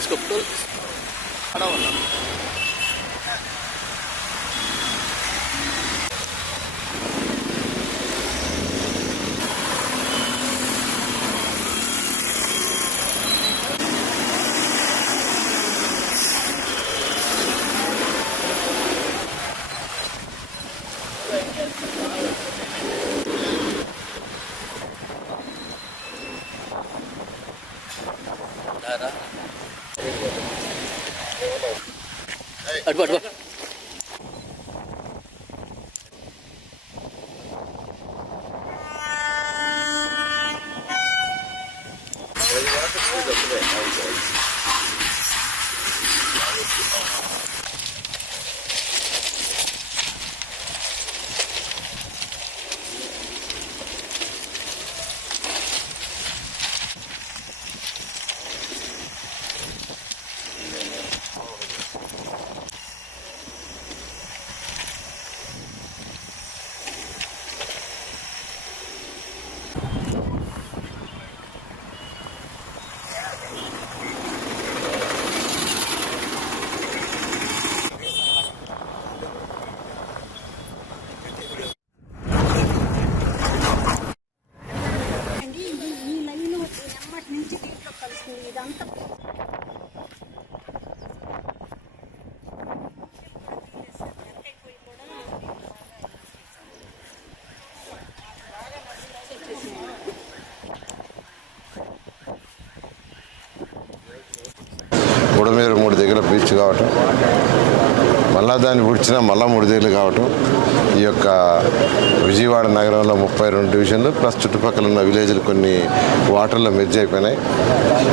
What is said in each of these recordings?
తీసుకో అడవన్నా అటు అటు బుడమేరు 3 దగ్గర బీచ్ కావటం, మళ్ళా దాన్ని పుడిచిన మళ్ళా 3 దగ్గరలు కావటం, ఈ యొక్క విజయవాడ నగరంలో 32 డివిజన్లు ప్లస్ చుట్టుపక్కల ఉన్న విలేజ్లు కొన్ని వాటర్లో మెర్జ్ అయిపోయినాయి.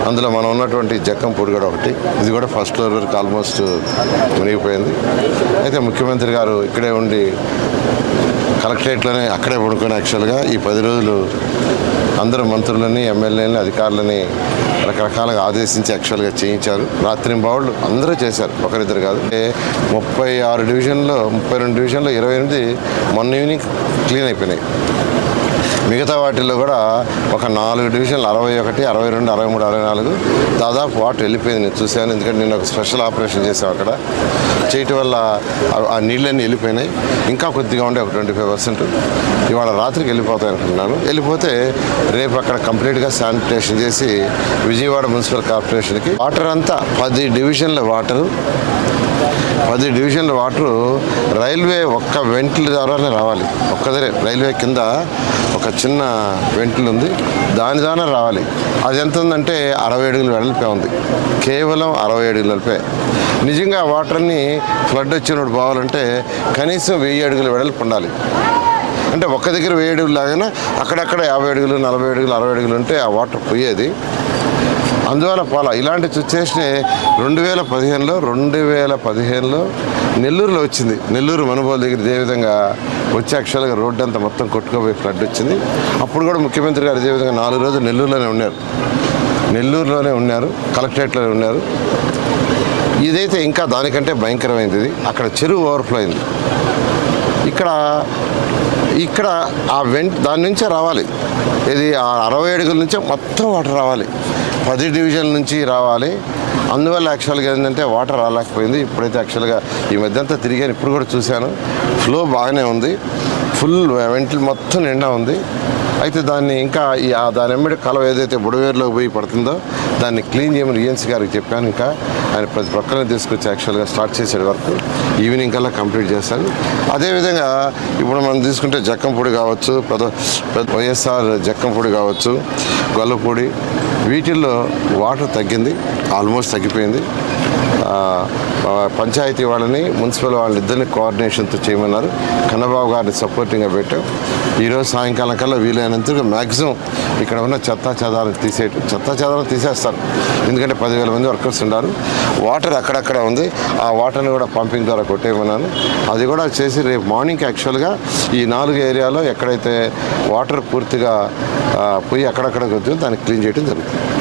అందులో మనం ఉన్నటువంటి జక్కంపూడి కూడా ఒకటి, ఇది కూడా ఫస్ట్ ఫ్లోర్ వరకు ఆల్మోస్ట్ మునిగిపోయింది. అయితే ముఖ్యమంత్రి గారు ఇక్కడే ఉండి కలెక్టరేట్లోనే అక్కడే పడుకొని యాక్చువల్గా ఈ 10 రోజులు అందరూ మంత్రులని, ఎమ్మెల్యేలని, అధికారులని రకరకాలుగా ఆదేశించి యాక్చువల్గా చేయించారు. రాత్రింబావుళ్ళు అందరూ చేశారు, ఒకరిద్దరు కాదు. 36 డివిజన్లో 32 డివిజన్లో 28 మొన్న ఈవినింగ్ క్లీన్ అయిపోయినాయి. మిగతా వాటిల్లో కూడా ఒక 4 డివిజన్లు 61, 62, 63, 64 దాదాపు వాటర్ వెళ్ళిపోయింది. నేను చూశాను, ఎందుకంటే నేను ఒక స్పెషల్ ఆపరేషన్ చేశాను అక్కడ. చేయటం వల్ల ఆ నీళ్ళన్నీ వెళ్ళిపోయినాయి. ఇంకా కొద్దిగా ఉండే ఒక 25% ఇవాళ రాత్రికి వెళ్ళిపోతాయి అనుకుంటున్నాను. వెళ్ళిపోతే రేపు అక్కడ కంప్లీట్గా శానిటేషన్ చేసి విజయవాడ మున్సిపల్ కార్పొరేషన్కి వాటర్ అంతా 10 డివిజన్ల వాటరు రైల్వే ఒక్క వెంటిల్ ద్వారానే రావాలి. ఒక్కదరే రైల్వే కింద ఒక చిన్న వెంటిల్ ఉంది, దాని ద్వారా రావాలి. అది ఎంత ఉందంటే 60 అడుగులు వెడల్పే ఉంది, కేవలం 60 అడుగుల వెడల్పే. నిజంగా వాటర్ని ఫ్లడ్ వచ్చినప్పుడు పోవాలంటే కనీసం 1000 అడుగులు వెడల్పు ఉండాలి. అంటే ఒక్క దగ్గర 1000 అడుగులు లాగానే అక్కడక్కడ 50 అడుగులు, 40 అడుగులు, 60 అడుగులు ఉంటే ఆ వాటర్ పోయేది. అందువల్ల పోలా. ఇలాంటి సిచ్యువేషన్ 2015లో నెల్లూరులో వచ్చింది. నెల్లూరు మనుబోలు దగ్గర ఇదే విధంగా వచ్చి యాక్చువల్గా రోడ్డు అంతా మొత్తం కొట్టుకోపోయి ఫ్లడ్ వచ్చింది. అప్పుడు కూడా ముఖ్యమంత్రి గారు ఇదే విధంగా 4 రోజులు నెల్లూరులోనే ఉన్నారు, కలెక్టరేట్లోనే ఉన్నారు. ఇదైతే ఇంకా దానికంటే భయంకరమైంది. ఇది అక్కడ చెరువు ఓవర్ఫ్లో అయింది. ఇక్కడ ఆ దాని నుంచే రావాలి. ఇది ఆ 60 అడుగుల నుంచే మొత్తం వాటర్ రావాలి, 10 డివిజన్ల నుంచి రావాలి. అందువల్ల యాక్చువల్గా ఏంటంటే వాటర్ రాలేకపోయింది. ఇప్పుడైతే యాక్చువల్గా ఈ మధ్య అంతా తిరిగాను, ఇప్పుడు కూడా చూశాను, ఫ్లో బాగానే ఉంది, ఫుల్ వెంటిల్ మొత్తం నిండా ఉంది. అయితే దాన్ని ఇంకా దాని ఎమ్మడి కలవ ఏదైతే బుడవేరులోకి పోయి పడుతుందో దాన్ని క్లీన్ చేయమని ఈఎన్సీ గారికి చెప్పాను. ఇంకా ఆయన ప్రతి ప్రక్కనే తీసుకొచ్చి యాక్చువల్గా స్టార్ట్ చేసే వరకు ఈవినింగ్ కల్లా కంప్లీట్ చేస్తాను. అదేవిధంగా ఇప్పుడు మనం తీసుకుంటే జక్కంపూడి కావచ్చు, వైఎస్ఆర్ జక్కంపూడి కావచ్చు, గొల్లపూడి, వీటిల్లో వాటర్ తగ్గింది, ఆల్మోస్ట్ తగ్గిపోయింది. పంచాయతీ వాళ్ళని, మున్సిపల్ వాళ్ళిద్దరిని కోఆర్డినేషన్తో చేయమన్నారు. కన్నబాబు గారిని సపోర్టింగ్గా పెట్టాం. ఈరోజు సాయంకాలం కల్లా వీలైనంత మ్యాక్సిమం ఇక్కడ ఉన్న చెత్తా చెదారం తీసేస్తారు, ఎందుకంటే 10,000 మంది వర్కర్స్ ఉన్నారు. వాటర్ అక్కడక్కడ ఉంది, ఆ వాటర్ని కూడా పంపింగ్ ద్వారా కొట్టేయమన్నాను. అది కూడా చేసి రేపు మార్నింగ్ యాక్చువల్గా ఈ 4 ఏరియాలో ఎక్కడైతే వాటర్ పూర్తిగా పోయి అక్కడక్కడ దాన్ని క్లీన్ చేయడం జరుగుతుంది.